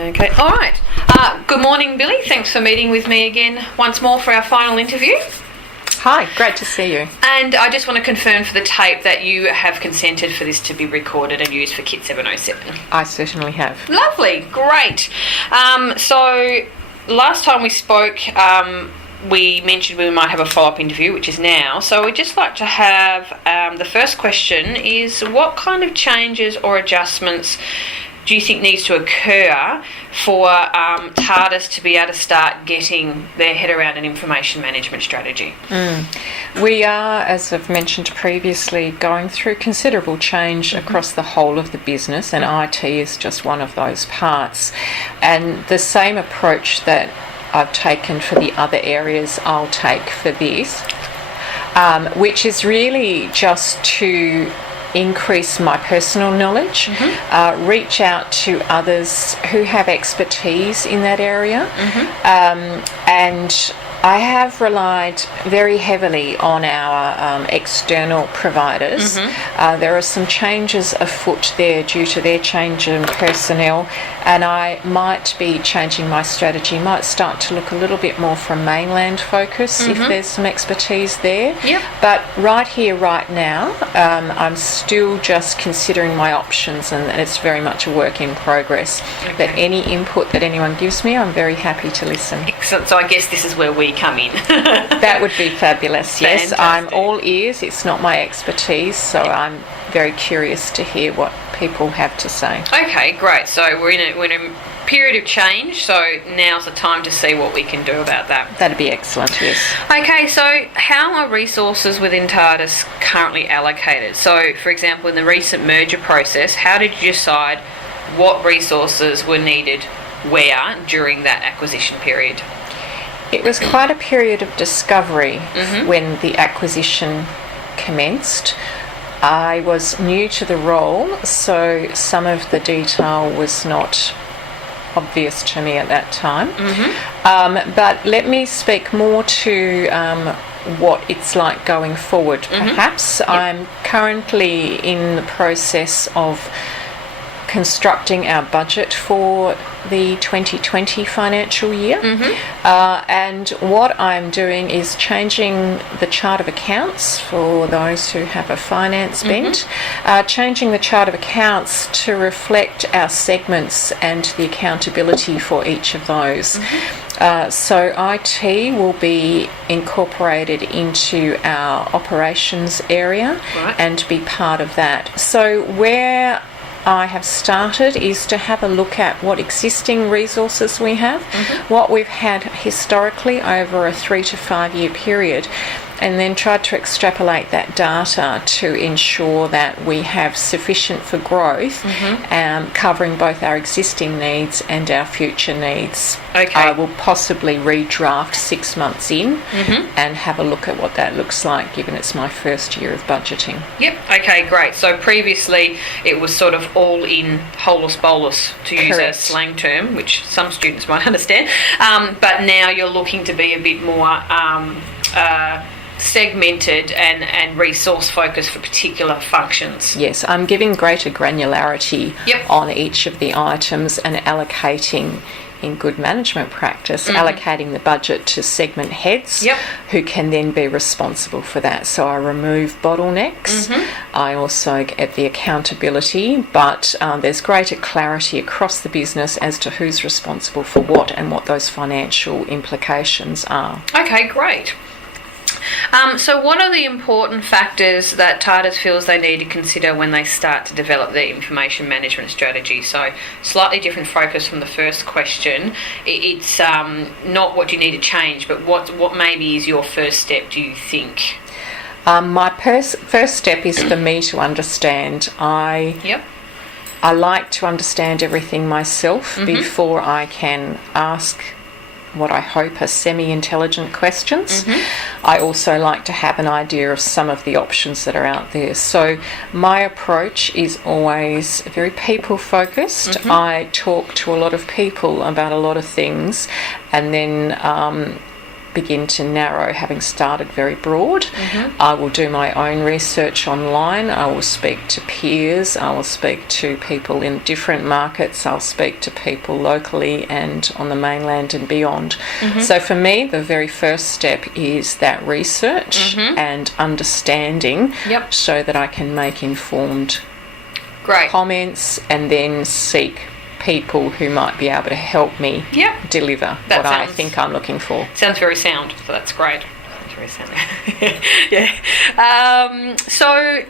Okay, all right. Good morning, Billy. Thanks for meeting with me again once more for our final interview. Hi, great to see you. And I just want to confirm for the tape that you have consented for this to be recorded and used for KIT 707. I certainly have. Lovely, great. So last time we spoke, we mentioned we might have a follow-up interview, which is now. So we'd just like to have, the first question is, what kind of changes or adjustments do you think needs to occur for TARDIS to be able to start getting their head around an information management strategy? We are, as I've mentioned previously, going through considerable change across the whole of the business, and IT is just one of those parts. And the same approach that I've taken for the other areas, I'll take for this, which is really just to increase my personal knowledge, reach out to others who have expertise in that area, and I have relied very heavily on our external providers. There are some changes afoot there due to their change in personnel, and I might be changing my strategy, might start to look a little bit more from mainland focus if there's some expertise there. But right here, right now, I'm still just considering my options, and it's very much a work in progress. But any input that anyone gives me, I'm very happy to listen. Excellent. So I guess this is where we come in. That would be fabulous. Yes, Fantastic. I'm all ears. It's not my expertise, so I'm very curious to hear what people have to say. Okay, great. So we're in a period of change, so now's the time to see what we can do about that. That'd be excellent, yes. Okay, so how are resources within TARDIS currently allocated? So, for example, in the recent merger process, how did you decide what resources were needed where during that acquisition period? It was quite a period of discovery when the acquisition commenced. I was new to the role, so some of the detail was not obvious to me at that time. But let me speak more to what it's like going forward, perhaps. I'm currently in the process of constructing our budget for the 2020 financial year, and what I'm doing is changing the chart of accounts for those who have a finance bent, changing the chart of accounts to reflect our segments and the accountability for each of those. So IT will be incorporated into our operations area and be part of that. So where I have started is to have a look at what existing resources we have, what we've had historically over a 3 to 5 year period, and then try to extrapolate that data to ensure that we have sufficient for growth, covering both our existing needs and our future needs. I will possibly redraft 6 months in and have a look at what that looks like, given it's my first year of budgeting. Okay, great. So previously it was sort of all in holus bolus, to use a slang term, which some students might understand, but now you're looking to be a bit more segmented and resource focused for particular functions. Yes, I'm giving greater granularity on each of the items and allocating, in good management practice, allocating the budget to segment heads who can then be responsible for that. So I remove bottlenecks. I also get the accountability, but there's greater clarity across the business as to who's responsible for what and what those financial implications are. Okay, great. So what are the important factors that TARDIS feels they need to consider when they start to develop their information management strategy? So slightly different focus from the first question. It's not what you need to change, but what maybe is your first step, do you think? My first step is for me to understand. I like to understand everything myself before I can ask what I hope are semi-intelligent questions. I also like to have an idea of some of the options that are out there. So my approach is always very people-focused. I talk to a lot of people about a lot of things, and then begin to narrow, having started very broad. I will do my own research online. I will speak to peers. I will speak to people in different markets. I'll speak to people locally and on the mainland and beyond. So for me, the very first step is that research and understanding, so that I can make informed comments and then seek people who might be able to help me deliver what I think I'm looking for. Sounds very sound, so that's great. Sounds very sound. Yeah. So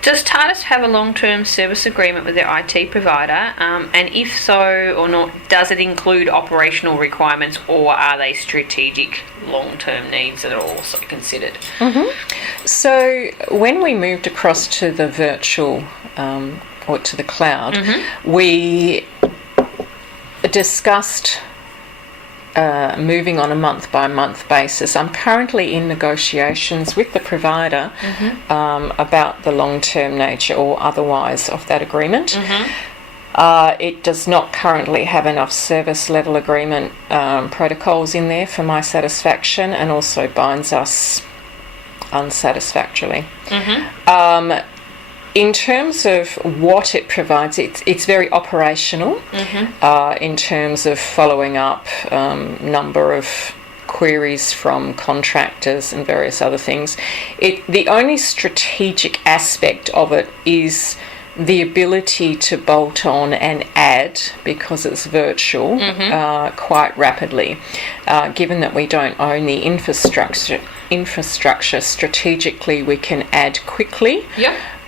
does TARDIS have a long-term service agreement with their IT provider? And if so or not, does it include operational requirements, or are they strategic long-term needs that are also considered? So when we moved across to the virtual or to the cloud, we discussed moving on a month-by-month basis. I'm currently in negotiations with the provider about the long-term nature or otherwise of that agreement. It does not currently have enough service level agreement protocols in there for my satisfaction, and also binds us unsatisfactorily. In terms of what it provides, it's very operational in terms of following up number of queries from contractors and various other things. The only strategic aspect of it is the ability to bolt on and add, because it's virtual, quite rapidly. Given that we don't own the infrastructure, strategically we can add quickly.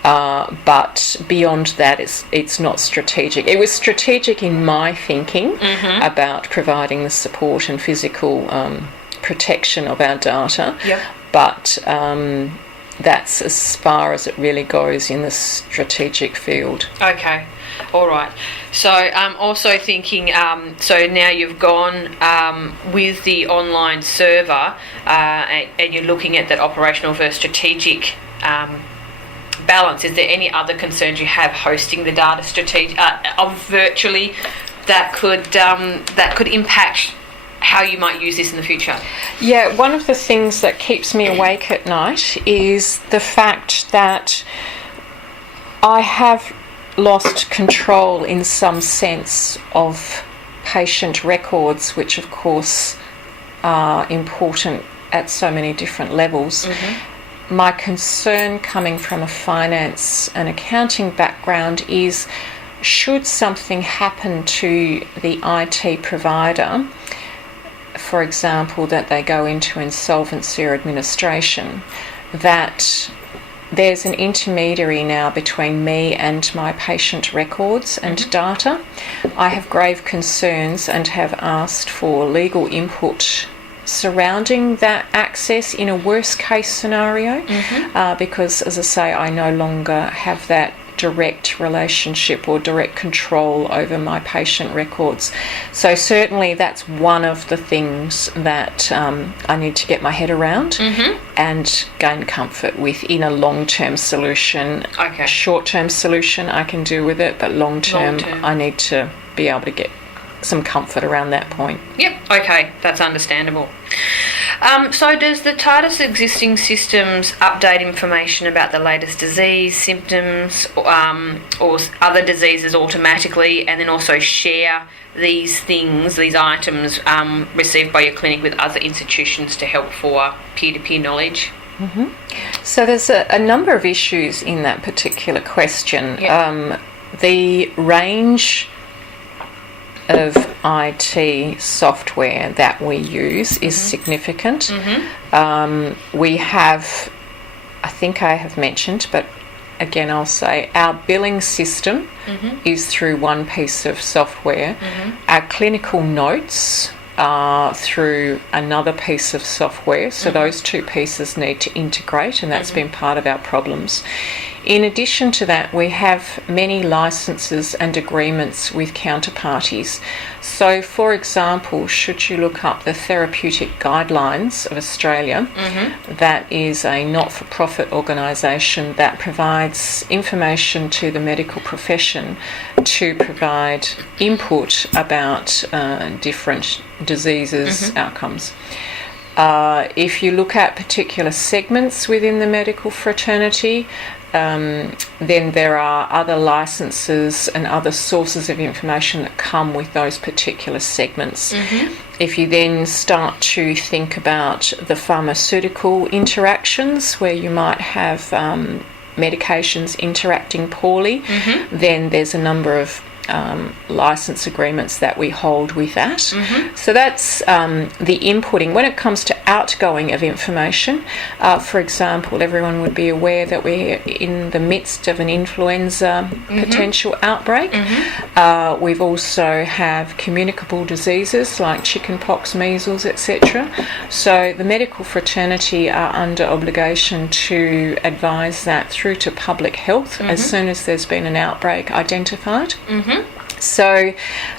But beyond that, it's not strategic. It was strategic in my thinking about providing the support and physical protection of our data, but that's as far as it really goes in the strategic field. Okay, all right. So I'm also thinking, so now you've gone with the online server and you're looking at that operational versus strategic balance. Is there any other concerns you have hosting the data virtually that could impact how you might use this in the future? Yeah, one of the things that keeps me awake at night is the fact that I have lost control in some sense of patient records, which of course are important at so many different levels. My concern, coming from a finance and accounting background, is should something happen to the IT provider, for example, that they go into insolvency or administration, that there's an intermediary now between me and my patient records and data. I have grave concerns and have asked for legal input surrounding that access in a worst case scenario, because, as I say, I no longer have that direct relationship or direct control over my patient records. So certainly that's one of the things that I need to get my head around and gain comfort with in a long-term solution. Okay. A short-term solution I can do with it, but long-term I need to be able to get some comfort around that point. Yep, okay, that's understandable. So does the TARDIS existing systems update information about the latest disease, symptoms, or other diseases automatically, and then also share these things, these items received by your clinic with other institutions to help for peer-to-peer knowledge? So there's a number of issues in that particular question. The range of IT software that we use is significant. We have, I think I have mentioned, but again I'll say, our billing system is through one piece of software. Our clinical notes are through another piece of software, so those two pieces need to integrate, and that's been part of our problems. In addition to that, we have many licenses and agreements with counterparties. So, for example, should you look up the Therapeutic Guidelines of Australia, that is a not-for-profit organisation that provides information to the medical profession to provide input about different diseases, outcomes. If you look at particular segments within the medical fraternity, then there are other licenses and other sources of information that come with those particular segments. If you then start to think about the pharmaceutical interactions, where you might have medications interacting poorly, then there's a number of license agreements that we hold with that. So that's the inputting. When it comes to outgoing of information, for example, everyone would be aware that we're in the midst of an influenza potential outbreak. We've also have communicable diseases like chickenpox, measles, etc. So the medical fraternity are under obligation to advise that through to public health as soon as there's been an outbreak identified. So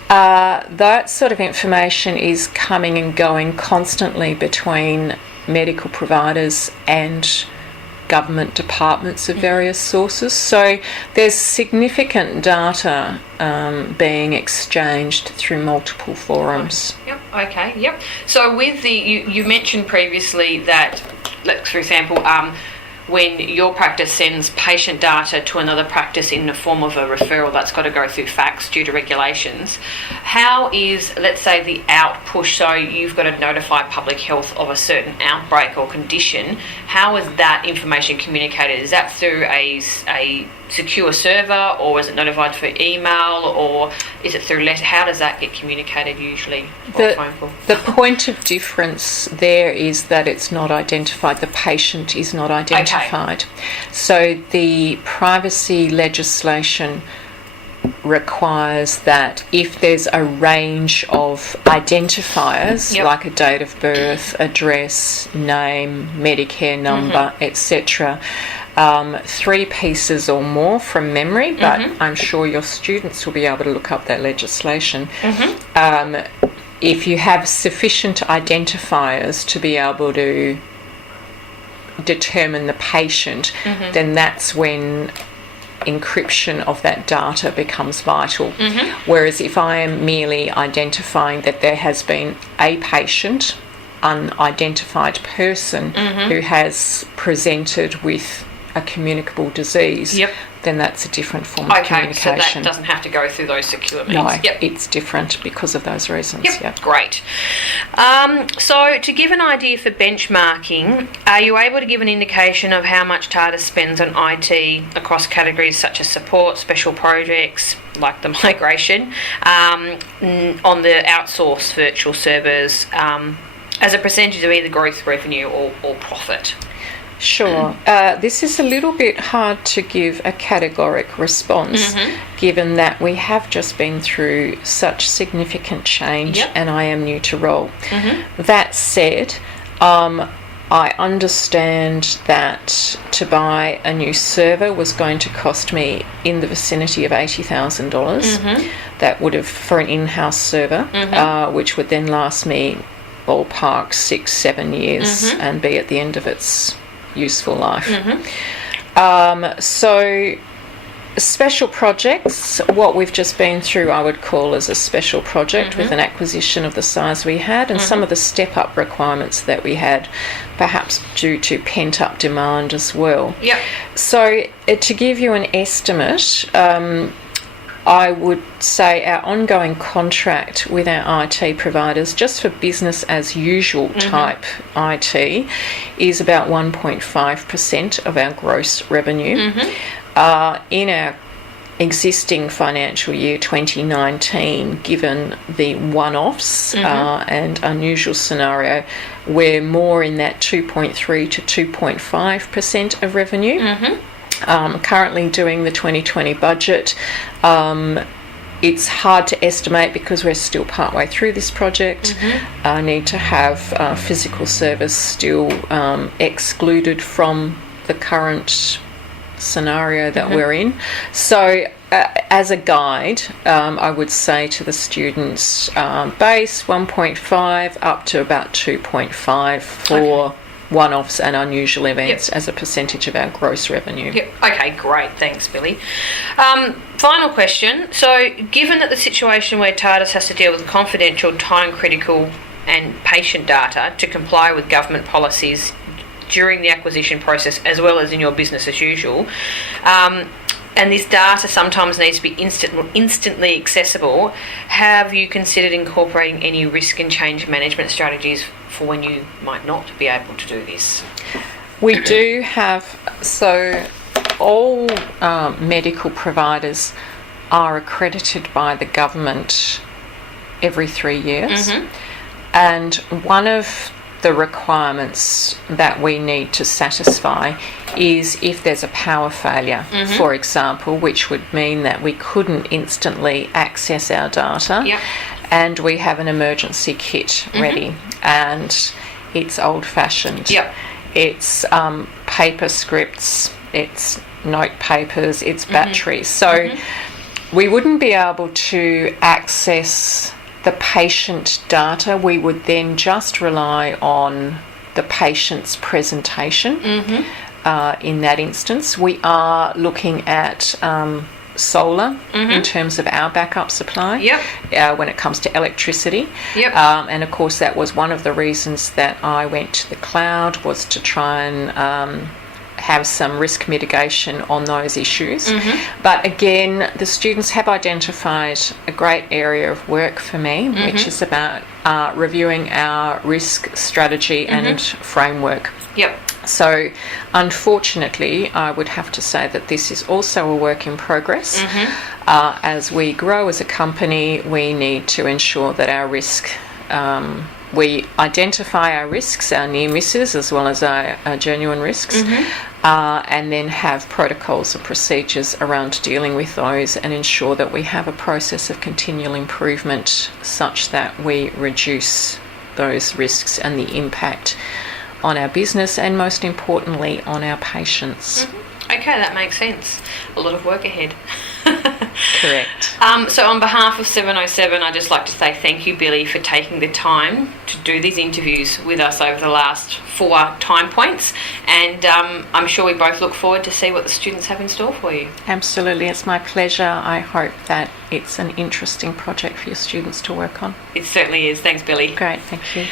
that sort of information is coming and going constantly between medical providers and government departments of various sources. So there's significant data being exchanged through multiple forums. Yep. So with you mentioned previously that, like, for example, when your practice sends patient data to another practice in the form of a referral, that's got to go through fax due to regulations. How is, let's say, the out push, so you've got to notify public health of a certain outbreak or condition, how is that information communicated? Is that through a secure server, or is it notified through email, or is it through letter? How does that get communicated usually? The point of difference there is that it's not identified. The patient is not identified. So the privacy legislation requires that if there's a range of identifiers, like a date of birth, address, name, Medicare number, etc., 3 pieces or more from memory, but I'm sure your students will be able to look up that legislation. If you have sufficient identifiers to be able to determine the patient, then that's when encryption of that data becomes vital. Whereas if I am merely identifying that there has been a patient, unidentified person who has presented with a communicable disease, then that's a different form of communication. So that doesn't have to go through those secure means. No, it's different because of those reasons. Great. So to give an idea for benchmarking, are you able to give an indication of how much TARDIS spends on IT across categories such as support, special projects like the migration, on the outsourced virtual servers, as a percentage of either growth revenue or profit? Sure. This is a little bit hard to give a categoric response, given that we have just been through such significant change and I am new to role. That said, I understand that to buy a new server was going to cost me in the vicinity of $80,000. That would have, for an in-house server, which would then last me ballpark 6-7 years and be at the end of its useful life. So special projects, what we've just been through, I would call as a special project with an acquisition of the size we had, and some of the step-up requirements that we had, perhaps due to pent-up demand as well. So to give you an estimate, I would say our ongoing contract with our IT providers, just for business as usual type IT, is about 1.5% of our gross revenue. In our existing financial year 2019, given the one-offs and unusual scenario, we're more in that 2.3 to 2.5% of revenue. Currently doing the 2020 budget. It's hard to estimate because we're still partway through this project. I need to have physical service still excluded from the current scenario that we're in. So as a guide, I would say to the students, base 1.5 up to about 2.5 for one-offs and unusual events as a percentage of our gross revenue. Okay, great. Thanks, Billy. Final question. So, given that the situation where TARDIS has to deal with confidential, time-critical and patient data to comply with government policies during the acquisition process, as well as in your business as usual. And this data sometimes needs to be instantly accessible. Have you considered incorporating any risk and change management strategies for when you might not be able to do this? We do have, so all medical providers are accredited by the government every 3 years. And one of the requirements that we need to satisfy is if there's a power failure, for example, which would mean that we couldn't instantly access our data, and we have an emergency kit ready, and it's old-fashioned. It's paper scripts, it's note papers, it's batteries. So we wouldn't be able to access the patient data. We would then just rely on the patient's presentation in that instance. We are looking at solar in terms of our backup supply when it comes to electricity. And of course that was one of the reasons that I went to the cloud, was to try and have some risk mitigation on those issues. But again, the students have identified a great area of work for me, which is about reviewing our risk strategy and framework. So unfortunately, I would have to say that this is also a work in progress. As we grow as a company, we need to ensure that our risk, we identify our risks, our near misses, as well as our genuine risks, and then have protocols and procedures around dealing with those, and ensure that we have a process of continual improvement such that we reduce those risks and the impact on our business, and most importantly on our patients. Okay, that makes sense. A lot of work ahead. Correct. So on behalf of 707, I'd just like to say thank you, Billy, for taking the time to do these interviews with us over the last 4 time points, and I'm sure we both look forward to see what the students have in store for you. Absolutely, it's my pleasure. I hope that it's an interesting project for your students to work on. It certainly is. Thanks, Billy. Great, thank you.